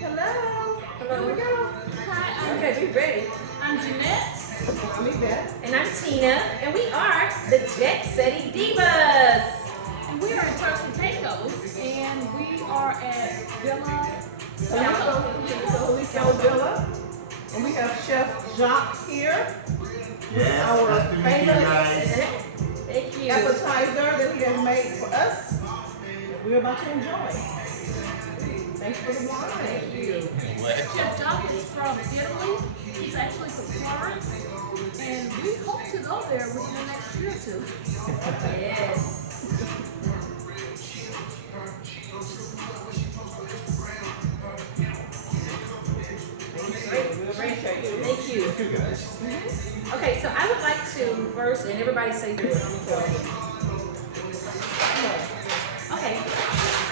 Hello. Hello. Here we go. Hi, okay, we ready. I'm Jeanette. I'm Evette. And I'm Tina, and we are the Jet-Setting Divas. And we are in Turks and Caicos, and we are at Calico Villa. And we have Chef Jacque here. Yes, Our nice to meet you famous guys. Thank you. appetizer that he has made for us. We're about to enjoy. Thanks for the wine. Thank you. Chef Jacque is from Italy. He's actually from Florence, and we hope to go there within the next year or two. Yes. Great. Thank you. Thank you guys. Okay, so I would like to first, and everybody say this. Okay,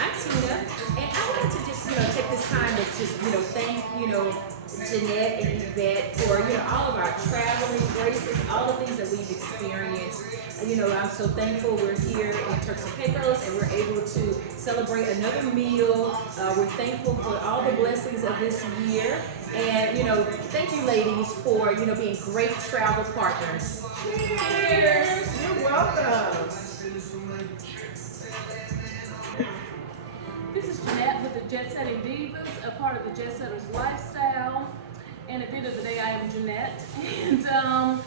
I'm Tina, and I wanted to just, take this time to just, thank, Jeanette and Evette for, all of our traveling graces, all the things that we've experienced. I'm so thankful we're here in Turks and Caicos and we're able to celebrate another meal. We're thankful for all the blessings of this year. And, thank you ladies for, being great travel partners. Cheers! You're welcome. This is Jeanette with the Jet-Setting Divas, a part of the Jet-Setters lifestyle. And at the end of the day, I am Jeanette. And I'm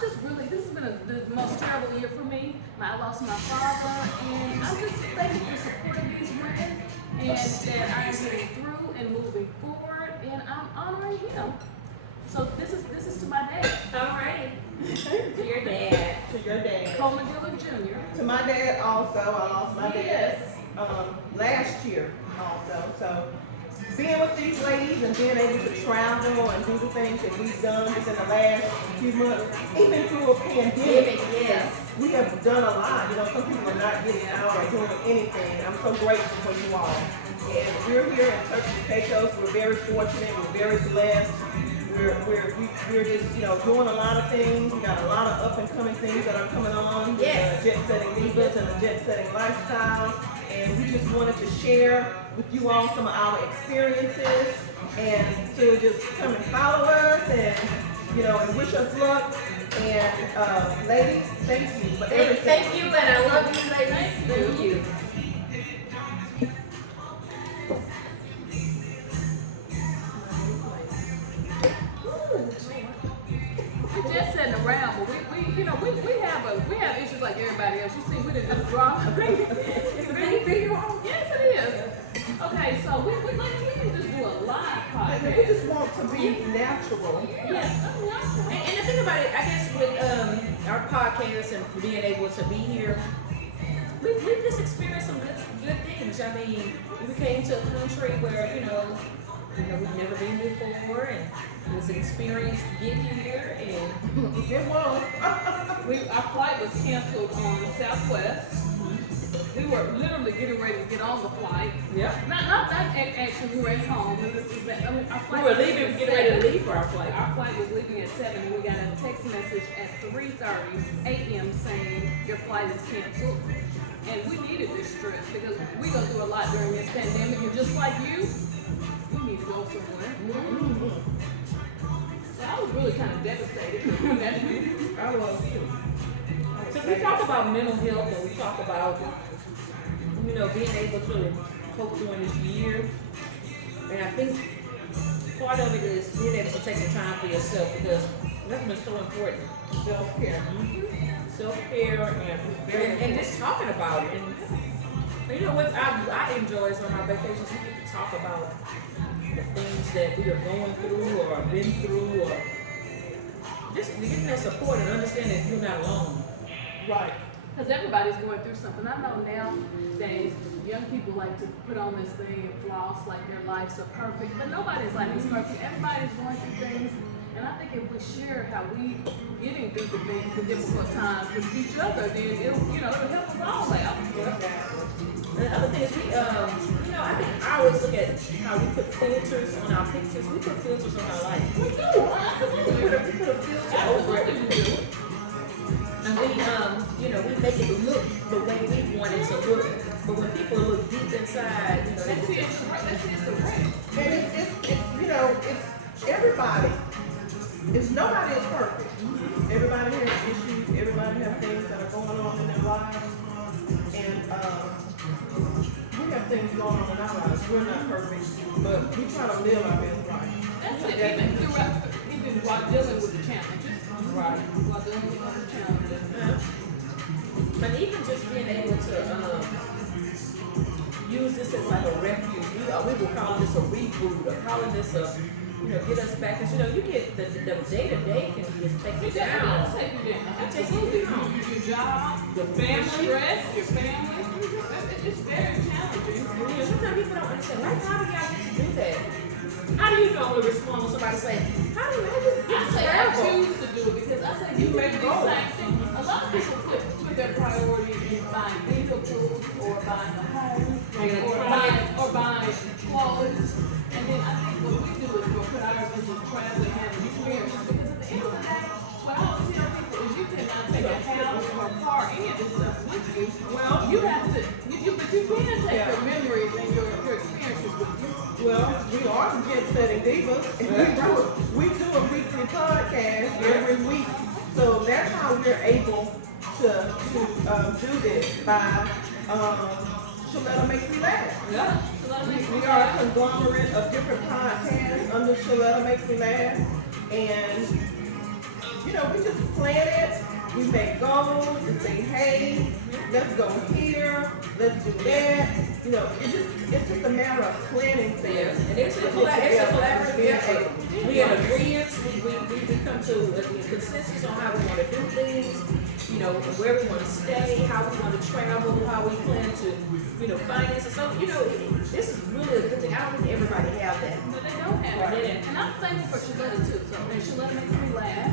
just really, this has been the most terrible year for me. I lost my father, and I'm just thankful for supporting these women and that I am getting through and moving forward, and I'm honoring him. So this is to my dad. All right. To your dad. To your dad. Coleman Dillon Jr. To my dad also. I lost my dad Yes. last year also. So being with these ladies and being able to travel and do the things that we've done within the last few months, even through a pandemic, Yes. we have done a lot. Some people are not getting out or doing anything. I'm so grateful for you all. And we're here in Turks and Caicos. We're very fortunate. We're very blessed. We're just, doing a lot of things. We got a lot of up and coming things that are coming on. Yes. Jet-Setting Divas and the Jet-Setting lifestyle. And we just wanted to share with you all some of our experiences and to just come and follow us and, and wish us luck. And ladies, thank you for everything. Thank you, and I love you ladies. Thank you. We just sitting around, but we have issues like everybody else. You see, we didn't just drop. It's a big video. Yes, it is. Okay, so we can just do a live podcast. We just want to be natural. Yes. And the thing about it, I guess with our podcast and being able to be here, we've just experienced some good things. I mean, we came to a country where, we've never been before, and it was an experience to get here, and It won't. Our flight was canceled on Southwest. We were literally getting ready to get on the flight. yeah. Not actually, we were at home. Our We flight were was leaving, at getting ready to 7. leave for our flight. Our flight was leaving at 7, and we got a text message at 3:30 a.m. saying your flight is canceled. And we needed this trip because we go through a lot during this pandemic, and just like you, we need to go somewhere. So I was really kind of devastated when that happened. I love you. So we talk about mental health, and we talk about, being able to cope during this year. And I think part of it is being able to take some time for yourself, because that's been so important. Self-care. Self-care and just talking about it. And you know what I enjoy is on our vacations we get to talk about the things that we are going through or been through, or just getting that support and understanding that you're not alone. Right. Because everybody's going through something. I know nowadays young people like to put on this thing and floss like their lives are perfect, but nobody's life is perfect. Everybody's going through things, and I think if we share how we getting through the difficult times with each other, then it'll help us all out. And the other thing is I think I always look at how we put filters on our pictures. We put filters on our life. We do. We put a filter over it. Absolutely we do. And we make it look the way we want it to look. But when people look deep inside, Let's see it's the right. And it's everybody, nobody is perfect. Everybody has issues, everybody has things that are going on in their lives. And we have things going on in our lives. We're not perfect, but we try to live our best life. That's it. Even while dealing with the challenges. Right. While dealing with other challenges. But even just being able to use this as like a refuge, we will call this a reboot, or calling this a, get us back. Because you get the day-to-day can just take you down. It'll take you down. Absolutely. Your job, your family, stress, your family. It's very challenging. Sometimes people don't understand. How do y'all get to do that? How do you normally respond when somebody says, how do you I say I choose to do it because I say you make these same things. A lot of people put their priority in buying vehicles or buying a home or buying clothes. And then I think what we do is we'll put ours into traveling and having experiences. Because at the end of the day, what I always tell people is you cannot take a house or a car, any of this stuff with you. Well, you have to, but you can take your memories and your experiences with you. Well, we are the Jet Setting Divas, and we do a weekly podcast every week. So that's how we're able to do this by Shaletta Makes Me Laugh. Yeah. We are a conglomerate of different podcasts under Shaletta Makes Me Laugh, and we just plan it. We make goals and say, hey, let's go here, let's do that. It's just a matter of planning things. And it's a collaborative effort. We are agreeance. We come to a consensus on how we want to do things, where we want to stay, how we want to travel, how we plan to, finance. So, this is really a good thing. I don't think everybody have that. But they don't have it. And I'm thankful for Shaletta too. So, Shaletta Makes Me Laugh.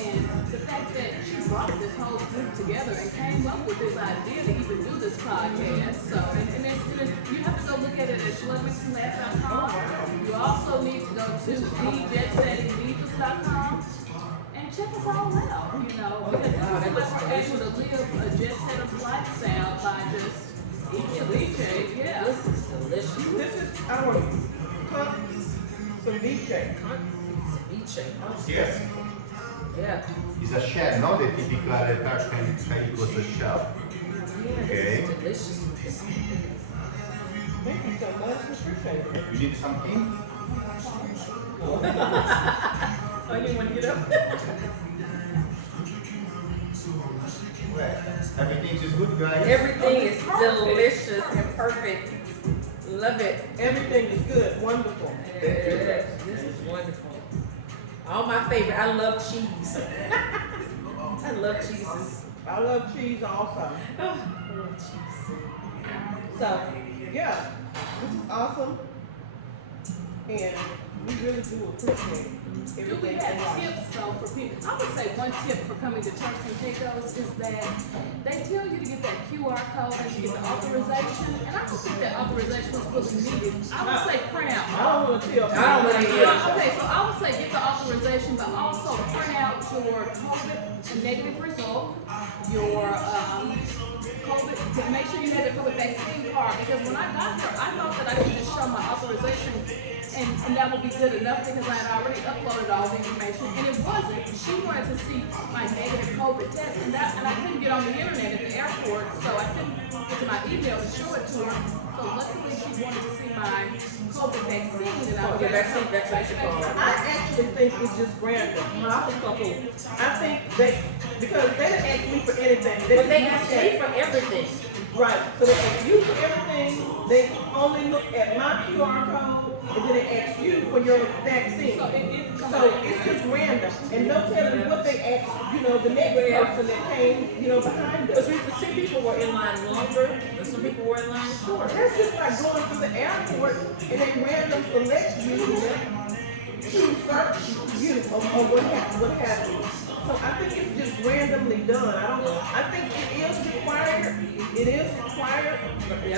And the fact that she brought this whole group together and came up with this idea to even do this podcast. So, and you have to go look at it at ShalettaMakesMeLaugh.com. You also need to go to thejetsettingdivas.com and check us all out, because this is how we're able to live a jet setter's lifestyle by just eating a DJ. Yeah. This is delicious. This is our cup ceviche. Yes. Yeah. It's a shell, not the typical Turks and Caicos shell. Yeah, Okay. this is delicious. Thank you so much. Appreciate it. You need something? Oh, you want to get up? Well, everything is good, guys. Everything is delicious and perfect. Love it. Everything is good. Wonderful. This is wonderful. All my favorite. I love cheese. I love cheeses. I love cheese also. Oh, I love cheese. So, yeah, this is awesome. And we really do appreciate Do we everything. have tips though for people? I would say one tip for coming to Turks and Caicos is that they tell you to get that QR code and to get the authorization. And I don't think that authorization is really needed. I would say print out. I don't want to tell I don't wanna hear it. Okay, so I would say get the authorization, but also print out your COVID negative result, your COVID, to make sure you have your COVID vaccine card. Because when I got there, I thought that I could just show my authorization and that would be good enough because I had already uploaded all the information. And it wasn't. She wanted to see my negative COVID test, and I couldn't get on the internet at the airport, so I couldn't get to my email to show it to her. So luckily she wanted to see my COVID vaccine, and I was Vaccination card. I actually think it's just random. I think because they didn't ask me for anything. But they ask me for everything. Right. So they ask you for everything. They only look at my QR code, and then they ask you for your vaccine. So it's just random, and no telling what they asked. The next person that came, behind us. Because some people were in line longer, and some people were in line shorter. That's just like going through the airport and they random select you to search you or what have you. So I think it's just randomly done. I think it is required. It is required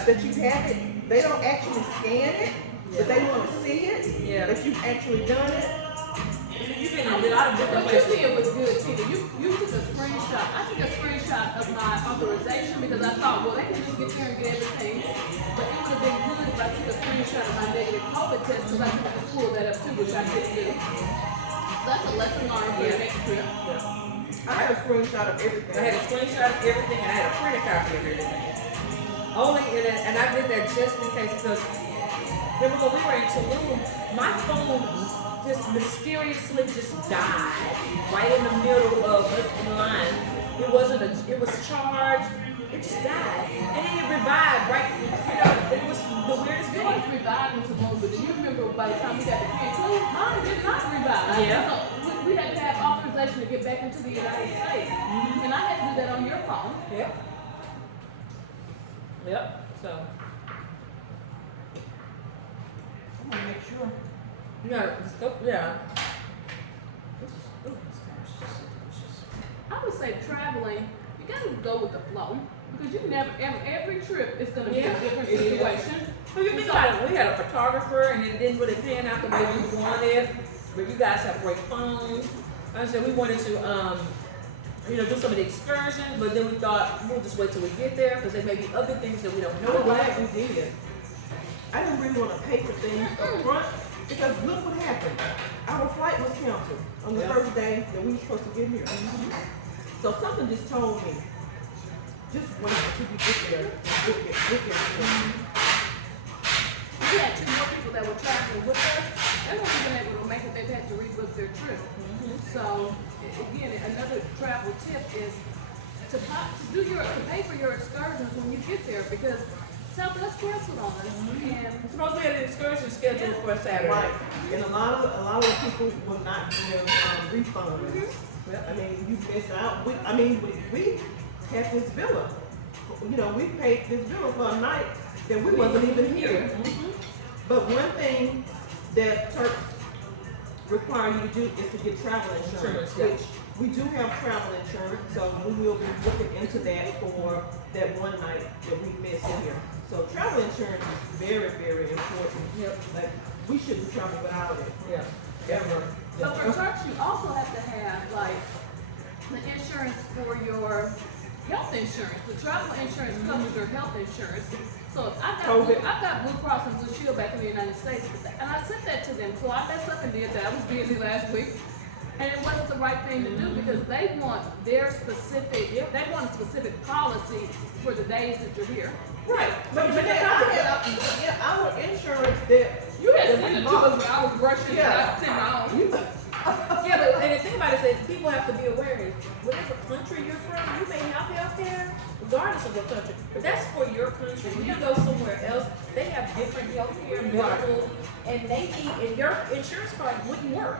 that you have it. They don't actually scan it, but they want to see it. That you've actually done it. You've been in a lot of different But you places. see it was good, Tina. You took a screenshot. I took a screenshot of my authorization because I thought, well, they can just get here and get everything. But it would have been good if I took a screenshot of my negative COVID test because I took to pull that up too, which I didn't do. That's a lesson learned for the next trip. I had a screenshot of everything. I had a screenshot of everything, and I had a printed copy of everything. Only, and I did that just in case, because remember when we were in Tulum, my phone just mysteriously just died right in the middle of the line. It was charged, it just died. And then it revived right, it was the weirdest It thing. was revived in Tulum, but do you remember by the time we got to Cancun, mine did not revive. Yeah. So we had to have authorization to get back into the United States. And I had to do that on your phone. Yep. So, I want to make sure. yeah. I would say traveling, you gotta go with the flow. Because you never, every trip is gonna be a different it is. situation. Well, you think about it, we had a photographer and it didn't really pan out the way we wanted, but you guys have great phones. I said we wanted to, do some of the excursions, but then we thought we'll just wait till we get there because there may be other things that we don't know I'm glad about. we did. I didn't really want to pay for things up front because look what happened. Our flight was canceled on the first day that we were supposed to get here. So something just told me, just wait until you get there. Look at We had two more people that were traveling with us. They weren't even able to make it. They've had to rebook their trip. So again, another travel tip is to pay for your excursions when you get there because Southwest canceled on us. And Supposed we had an excursion scheduled for Saturday. Right. And a lot of people will not give refunds. I mean, you miss out. We had this villa. We paid this villa for a night that we wasn't even here. But one thing that Turks require you to do is to get travel insurance, which we do have travel insurance, so we will be looking into that for that one night that we missed here. So travel insurance is very, very important. Like we shouldn't travel without it. Ever. but for Turks, you also have to have like the insurance for your health insurance. The travel insurance covers your health insurance. So if I've got Blue Cross and Blue Shield back in the United States, and I sent that to them. So I messed up and did that. I was busy last week. And it wasn't the right thing to do because they want their specific, they want a specific policy for the days that you're here. Right. But our insurance that You had sent it to us when I was rushing and I sent my own. Yeah, but and the thing about it is that people have to be aware is whatever country you're from, you may have health care, regardless of what country. But that's for your country. When you go somewhere else, they have different health care, medical, and your insurance card wouldn't work.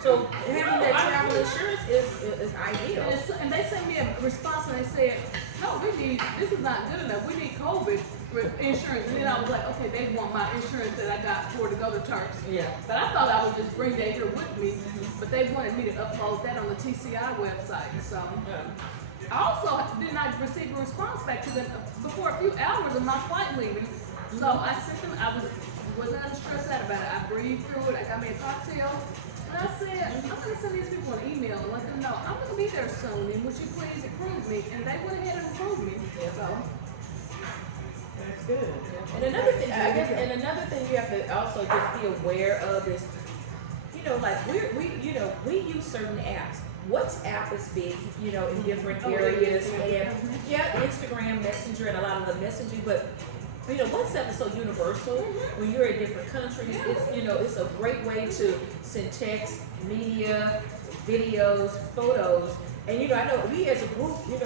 So having that travel insurance is ideal. And they sent me a response and they said, no, this is not good enough. We need COVID insurance. And then I was like, okay, they want my insurance that I got for to go to Turks. Yeah. But I thought I would just bring that here with me. But they wanted me to upload that on the TCI website. So I also did not receive a response back to them before a few hours of my flight leaving. So I sent them, wasn't stressed out about it. I breathed through it. I got me a cocktail. And I said, I'm going to send these people an email and let them know I'm going to be there soon and would you please approve me? And they went ahead and approved me. So that's good. And another thing, I guess, another thing you have to also just be aware of is, like we use certain apps. WhatsApp is big, in different areas, and Instagram, Messenger, and a lot of the messaging, but WhatsApp is so universal. When you're in different countries, it's a great way to send text, media, videos, photos. And I know we as a group, we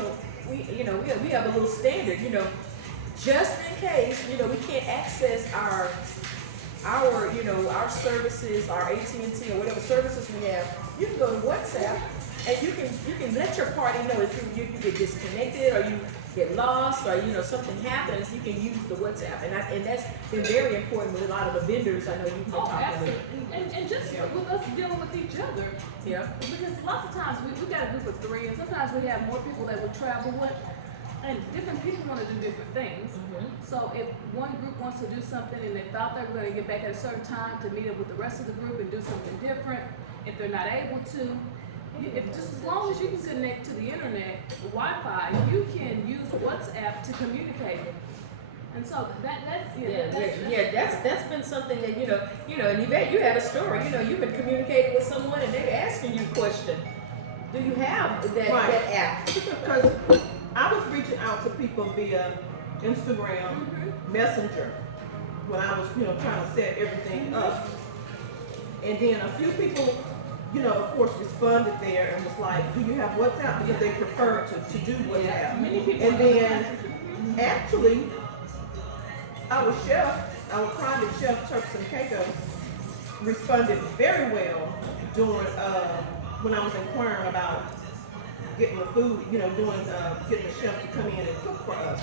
have a little standard, just in case, we can't access our services, our AT&T or whatever services we have. You can go to WhatsApp and you can let your party know if you get disconnected or you get lost or something happens, you can use the WhatsApp, and that's been very important with a lot of the vendors I know you've been talking with. And just with us dealing with each other. Yeah. Because lots of times we got a group of 3, and sometimes we have more people that we travel with, and different people want to do different things. So if one group wants to do something and they thought they were going to get back at a certain time to meet up with the rest of the group and do something different, if they're not able to, just as long as you can connect to the internet, Wi-Fi, you can use WhatsApp to communicate. And so that's That's been something that and Evette, you had a story. You've been communicating with someone and they're asking you a question. Do you have that Right. that app? Because I was reaching out to people via Instagram Messenger when I was, trying to set everything up. And then a few people, of course, responded there and was like, "Do you have WhatsApp?" Because they prefer to do WhatsApp. many people. And then actually, our private chef, Turks and Caicos, responded very well during when I was inquiring about getting the food, getting the chef to come in and cook for us.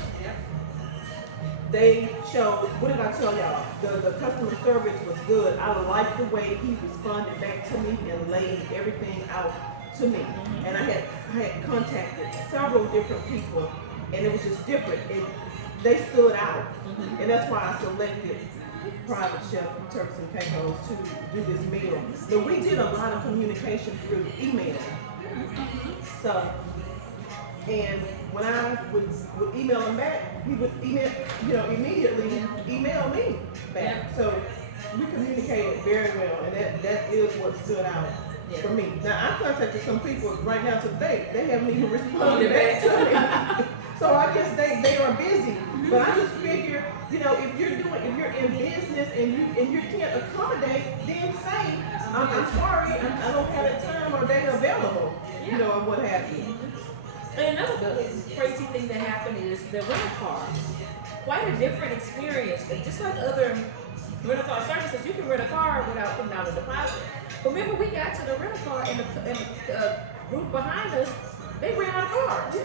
They showed, what did I tell y'all? The customer service was good. I liked the way he responded back to me and laid everything out to me. And I had contacted several different people, and it was just different. They stood out, and that's why I selected private chef from Turks and Caicos to do this meal. But we did a lot of communication through email. So, and when I would email him back, he would immediately email me back. So we communicated very well, and that is what stood out for me. Now I contacted some people right now today. They haven't even responded back to me. So I guess they are busy. But I just figure, if you're in business and you can't accommodate, then say, I'm sorry, I don't have that time or they available, or what have you. And another crazy thing that happened is the rental car. Quite a different experience. And just like other rental car services, you can rent a car without putting down a deposit. But remember, we got to the rental car and the group behind us, they ran out of cars.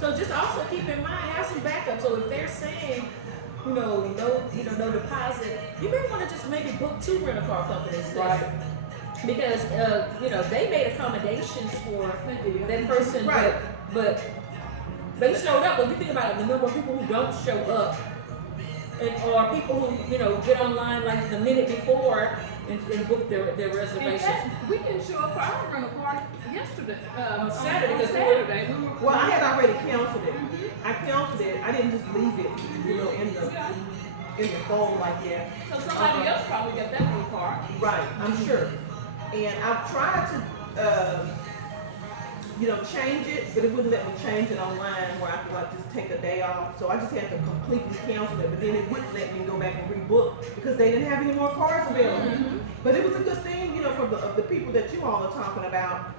So just also keep in mind, have some backup. So if they're saying, no deposit, you may want to just maybe book 2 rental car companies. Right. Because they made accommodations for that person, Right. but they showed up. But you think about it, the number of people who don't show up, or people who get online like the minute before and book their In reservation. fact, we didn't show up for our rental car yesterday. On Saturday, On because we Saturday. Well, I had already canceled it. I canceled it. I didn't just leave it, in the phone like that. So somebody else probably got that rental car. Right, I'm sure. And I've tried to, change it, but it wouldn't let me change it online where I could just take a day off. So I just had to completely cancel it, but then it wouldn't let me go back and rebook because they didn't have any more cars available. But it was a good thing, for the people that you all are talking about.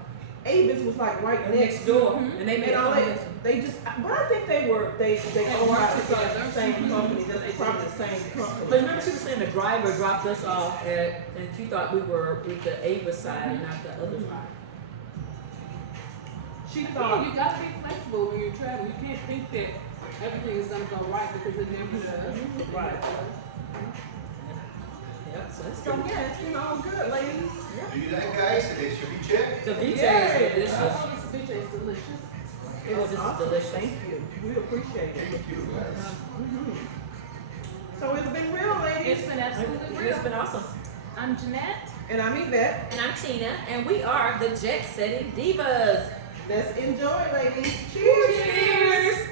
Avis was like right next door, and they made and all accommodations. they just, but I think they owned the same company. That's probably the same company. But remember, she was saying the driver dropped us off and she thought we were with the Ava side and not the other side. She Yeah, thought, you gotta be flexible when you're traveling. You can't think that everything is gonna go right because it never does. right. Yep, so it's So yeah, it's been all good, ladies. Do you like guys? It's your check. The VJ Yeah. is delicious. Oh, this bitch is delicious. It was this is awesome. delicious. Thank you. We appreciate it. Thank you guys. So it's been real, ladies. It's been absolutely It's real. been awesome. I'm Jeanette. And I'm Evette. And I'm Tina, and we are the Jet Setting Divas. Let's enjoy, ladies. Cheers. Cheers!